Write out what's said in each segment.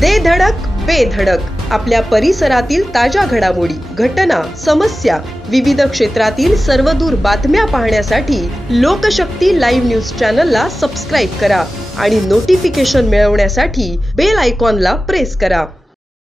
दे धडक बेधडक आपल्या परिसरातील ताज्या घडामोडी, घटना, समस्या, विविध क्षेत्रातील सर्वदूर बातम्या पाहण्यासाठी लोकशक्ती लाईव्ह न्यूज चॅनलला सबस्क्राईब करा आणि नोटिफिकेशन मिळवण्यासाठी बेल आयकॉनला प्रेस करा.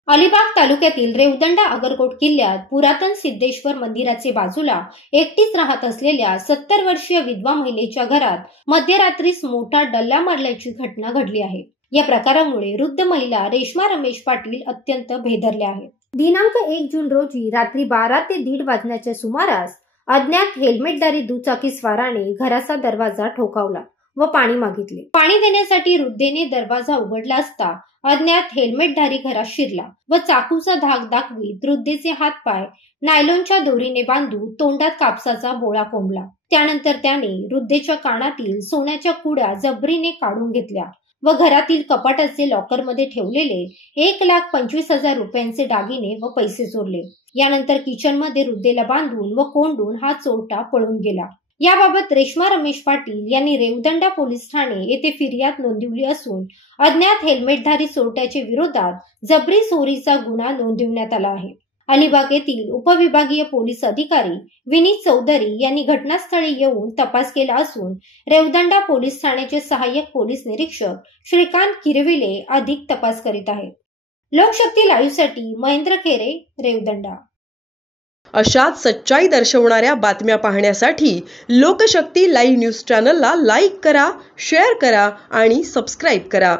अलिबाग तालुक्यातील रेवदंडा अगरकोट किल्ल्यात पुरातन सिद्धेश्वर मंदिराचे बाजूला एकटीच राहत असलेल्या 70 वर्षीय विधवा महिलेच्या घरात मध्यरात्रीस मोठा डल्ला मारल्याची घटना घडली आहे. या प्रकारामुळे वृद्ध महिला रेश्मा रमेश पाटील अत्यंत भेदरल्या आहेत. दिनांक 1 जून रोजी रात्री 12 ते 1:30 वाजण्याच्या सुमारास अज्ञात हेल्मेटधारी दुचाकी स्वाराने घराचा दरवाजा ठोकावला व पाणी मागितले. पाणी देण्यासाठी वृद्धेने दरवाजा उघडला असता अज्ञात हेल्मेटधारी घरात शिरला व चाकूचा धाक दाखवीत वृद्धेचे हातपाय नायलॉनच्या दोरीने बांधून तोंडात कापसाचा बोळा कोंबला. त्यानंतर त्याने वृद्धेच्या कानातील सोन्याच्या कुड्या जबरीने काढून घेतल्या व घरातील कपाटाचे लॉकरमध्ये ठेवलेले 1,25,000 रुपयांचे दागिने व पैसे चोरले. यानंतर किचनमध्ये वृद्धेला बांधून व कोंडून हा चोरटा पळून गेला. याबाबत रेश्मा रमेश पाटील यांनी रेवदंडा पोलीस ठाणे येथे फिर्याद नोंदवली असून अज्ञात हेल्मेटधारी चोरट्याच्या विरोधात जबरी चोरीचा गुन्हा नोंदवण्यात आला आहे. अलिबाग येथील उपविभागीय पोलीस अधिकारी विनीत चौधरी यांनी घटनास्थळी येऊन तपास केला असून रेवदंडा पोलीस ठाण्याचे सहाय्यक पोलीस निरीक्षक श्रीकांत किरविले अधिक तपास करीत आहेत. लोकशक्ती लाईव्ह साठी महेंद्र खेरे, रेवदंडा. अशाच सच्चाई दर्शवणाऱ्या बातम्या पाहण्यासाठी लोकशक्ती लाईव्ह न्यूज चॅनलला लाईक करा, शेअर करा आणि सबस्क्राईब करा.